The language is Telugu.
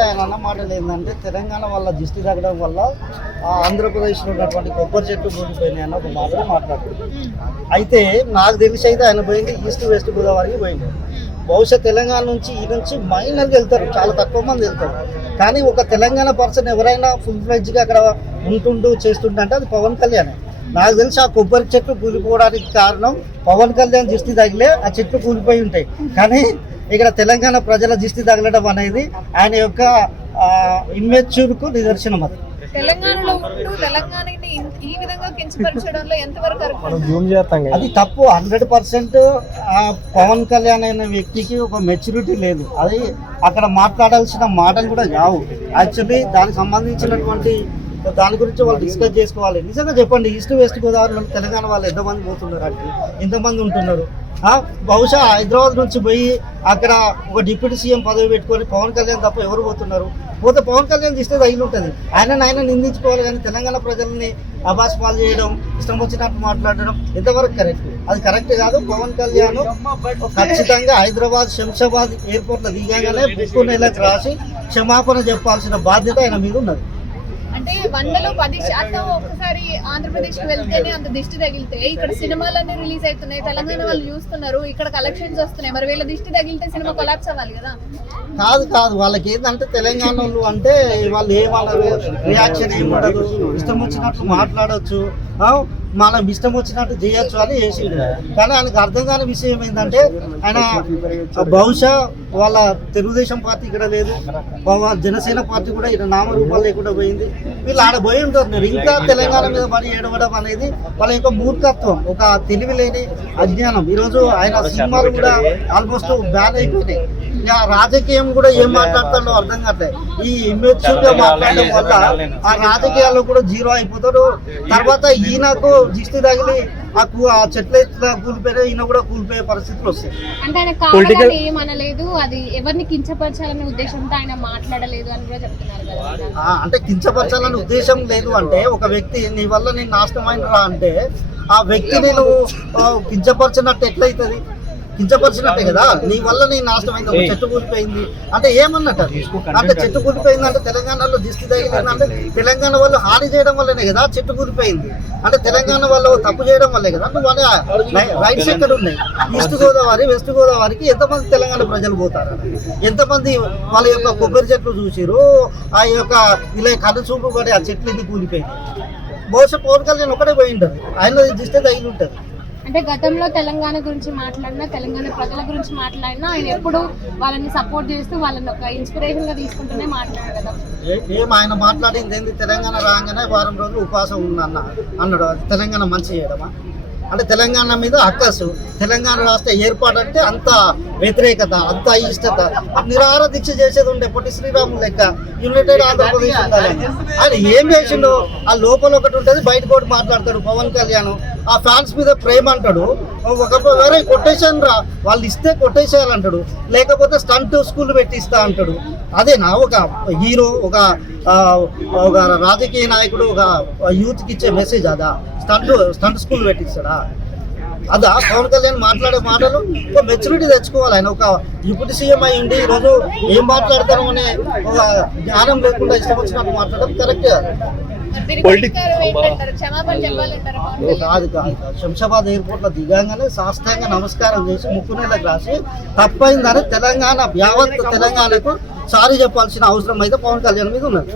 ఆయన అన్న మాటలు ఏంటంటే తెలంగాణ వల్ల దిష్టి తగ్గడం వల్ల ఆంధ్రప్రదేశ్లో ఉన్నటువంటి కొబ్బరి చెట్లు కూలిపోయినాయి అన్న ఒక మాటలు మాట్లాడుతుంది. అయితే నాకు తెలిసి అయితే ఆయన పోయింది ఈస్ట్ వెస్ట్ గోదావరికి పోయింది. బహుశా తెలంగాణ నుంచి ఈ నుంచి మైనర్గా వెళ్తారు, చాలా తక్కువ మంది వెళ్తారు. కానీ ఒక తెలంగాణ పర్సన్ ఎవరైనా ఫుల్ ఫ్లెడ్జ్గా అక్కడ ఉంటుంటూ చేస్తుంటే అది పవన్ కళ్యాణ్. నాకు తెలిసి ఆ కొబ్బరి చెట్లు కూలిపోవడానికి కారణం పవన్ కళ్యాణ్ దిష్టి తగిలే ఆ చెట్లు కూలిపోయి ఉంటాయి. కానీ ఇక్కడ తెలంగాణ ప్రజల దిష్టి తగలడం అనేది ఆయన యొక్క ఇమ్మెచ్యూర్కు నిదర్శనం. అది తెలంగాణలో ఉంటూ తెలంగాణని ఈ విధంగా కించపరచడంలో ఎంతవరకు అది తప్పు. 100% పవన్ కళ్యాణ్ అనే వ్యక్తికి ఒక మెచ్యూరిటీ లేదు. అది అక్కడ మాట్లాడాల్సిన మాటలు కూడా కావు. యాక్చువల్లీ దానికి సంబంధించినటువంటి దాని గురించి వాళ్ళు డిస్కస్ చేసుకోవాలి. నిజంగా చెప్పండి, ఈస్ట్ వెస్ట్ గోదావరిలో తెలంగాణ వాళ్ళు ఎంతమంది పోతున్నారు అంటే ఎంతమంది ఉంటున్నారు? బహుశా హైదరాబాద్ నుంచి పోయి అక్కడ ఒక డిప్యూటీ సీఎం పదవి పెట్టుకొని పవన్ కళ్యాణ్ తప్ప ఎవరు పోతున్నారు? పోతే పవన్ కళ్యాణ్ తీస్తే తగిలి ఉంటుంది. ఆయన నిందించుకోవాలి. కానీ తెలంగాణ ప్రజల్ని అబాస్ పాలు చేయడం, ఇష్టం వచ్చినట్టు మాట్లాడడం ఎంతవరకు కరెక్ట్? అది కరెక్ట్ కాదు. పవన్ కళ్యాణ్ ఖచ్చితంగా హైదరాబాద్ శంషాబాద్ ఎయిర్పోర్ట్లో దిగాగానే బుక్కు నెలకు రాసి క్షమాపణ చెప్పాల్సిన బాధ్యత ఆయన మీద ఉన్నది. అంటే 100లో 10% ఒక్కసారి ఆంధ్రప్రదేశ్ కి వెళ్తేనే అంత దిష్టి తగిలితే ఇక్కడ సినిమాలన్నీ రిలీజ్ అవుతున్నాయి, తెలంగాణ వాళ్ళు చూస్తున్నారు, ఇక్కడ కలెక్షన్స్ వస్తున్నాయి. మరి వీళ్ళ దిష్టి తగిలితే సినిమా కొలాప్స్ అవ్వాలి కదా? కాదు వాళ్ళకి ఏంటంటే తెలంగాణ వాళ్ళు అంటే వాళ్ళు ఏమన్నారు, రియాక్షన్ ఏముండదు, ఇష్టం వచ్చినట్లు మాట్లాడవచ్చు, మనం ఇష్టం వచ్చినట్టు చేయొచ్చు అని చేసిండు. కానీ ఆయనకు అర్థం కాని విషయం ఏంటంటే ఆయన బహుశా వాళ్ళ తెలుగుదేశం పార్టీ ఇక్కడ లేదు, జనసేన పార్టీ కూడా ఇక్కడ నామరూపాలు లేకుండా పోయింది. వీళ్ళు ఆడ పోయి ఉంటారు. ఇంకా తెలంగాణ మీద పని ఏడవడం అనేది వాళ్ళ యొక్క మూర్ఖత్వం, ఒక తెలివి లేని అజ్ఞానం. ఈరోజు ఆయన సినిమాలు కూడా ఆల్మోస్ట్ బ్యాన్ అయిపోయినాయి. రాజకీయం కూడా ఏం మాట్లాడతాడో అర్థం కావట్లేదు. ఈ ఇమ్మెచ్యూర్ గా మాట్లాడడం వల్ల ఆ రాజకీయాల్లో కూడా జీరో అయిపోతాడు. తర్వాత ఈయనకు దిష్టి తగిలి ఆ చెట్లు ఎట్లా కూలిపోయినా ఈయన కూడా కూలిపోయే పరిస్థితులు వస్తాయి. అంటే ఆయన కావాలని ఏమనలేదు, అది ఎవరిని కించపరచాలనే ఉద్దేశంతో ఆయన మాట్లాడలేదు అని కూడా చెప్తున్నారు కదా. అంటే కించపరచాలనే ఉద్దేశం లేదు అంటే ఒక వ్యక్తి నీ వల్ల నేను నాశనమైనరా అంటే ఆ వ్యక్తిని నువ్వు కించపరచినట్టు ఎట్లయితుంది? కించపరిచినట్టే కదా. నీ వల్ల నేను నాశనం అయింది, ఒక చెట్టు కూలిపోయింది అంటే ఏమన్నట్టు? అంటే చెట్టు కూలిపోయింది అంటే తెలంగాణలో దిష్టి తగిలిందంటే తెలంగాణ వాళ్ళు హాని చేయడం వల్లనే కదా చెట్టు కూలిపోయింది. అంటే తెలంగాణ వాళ్ళు తప్పు చేయడం వల్లే కదా. వాళ్ళ రైట్స్ ఎక్కడ ఉన్నాయి? ఈస్ట్ గోదావరి వెస్ట్ గోదావరికి ఎంతమంది తెలంగాణ ప్రజలు పోతారు? ఎంతమంది వాళ్ళ యొక్క కొబ్బరి చెట్లు చూసిరు? ఆ యొక్క ఇలా కళ్ళు చూపు పడి ఆ చెట్లు ఎందుకు కూలిపోయింది? బహుశా పవన్ కళ్యాణ్ ఒకటే పోయి ఉంటుంది, ఆయన దిష్టి తగిలి ఉంటుంది. అంటే గతంలో తెలంగాణ గురించి మాట్లాడినా, తెలంగాణ ప్రజల గురించి మాట్లాడినా ఆయన ఎప్పుడు వాళ్ళని సపోర్ట్ చేస్తూ వాళ్ళని ఒక ఇన్స్పిరేషన్ గా తీసుకుంటూనే మాట్లాడారు కదా. ఆయన మాట్లాడింది ఏంది? తెలంగాణ రాగానే వారం రోజులు ఉపవాసం అన్నాడు. అది తెలంగాణ మంచి చేయడమా? అంటే తెలంగాణ మీద అక్కసు, తెలంగాణ రాష్ట్ర ఏర్పాటు అంటే అంత వ్యతిరేకత, అంత అయిష్టత, నిరాహార దీక్ష చేసేది ఉండే పొట్టి శ్రీరాములు లెక్క యునైటెడ్ ఆంధ్రప్రదేశ్ ఉండాలని. ఆయన ఏం చేసిండో ఆ లోపల ఒకటి ఉంటుంది, బయట కూడా మాట్లాడతాడు పవన్ కళ్యాణ్. ఆ ఫ్యాన్స్ మీద ప్రేమ అంటాడు, వేరే కొట్టేశాను రా వాళ్ళు ఇస్తే కొట్టేసేయాలంటాడు, లేకపోతే స్టంట్ స్కూల్ పెట్టిస్తా అంటాడు. అదేనా ఒక హీరో, ఒక రాజకీయ నాయకుడు ఒక యూత్కి ఇచ్చే మెసేజ్? అదా స్టంట్ స్కూల్ పెట్టిస్తాడా? అదా పవన్ కళ్యాణ్ మాట్లాడే మాటలు? ఒక మెచ్యూరిటీ తెచ్చుకోవాలి. ఆయన ఒక డిప్యూటీ సీఎం అయి ఉండి ఈరోజు ఏం మాట్లాడతారు అనే ఒక జ్ఞానం లేకుండా ఇష్టం వచ్చినట్టు మాట్లాడడం కరెక్ట్ కాదు. శంషాబాద్ ఎయిర్పోర్ట్ లో దిగాగానే సాష్టాంగ నమస్కారం చేసి ముక్కునేలకు రాసి తప్పైందని తెలంగాణ యావత్ తెలంగాణకు సారీ చెప్పాల్సిన అవసరం అయితే పవన్ కళ్యాణ్ మీద ఉన్నది.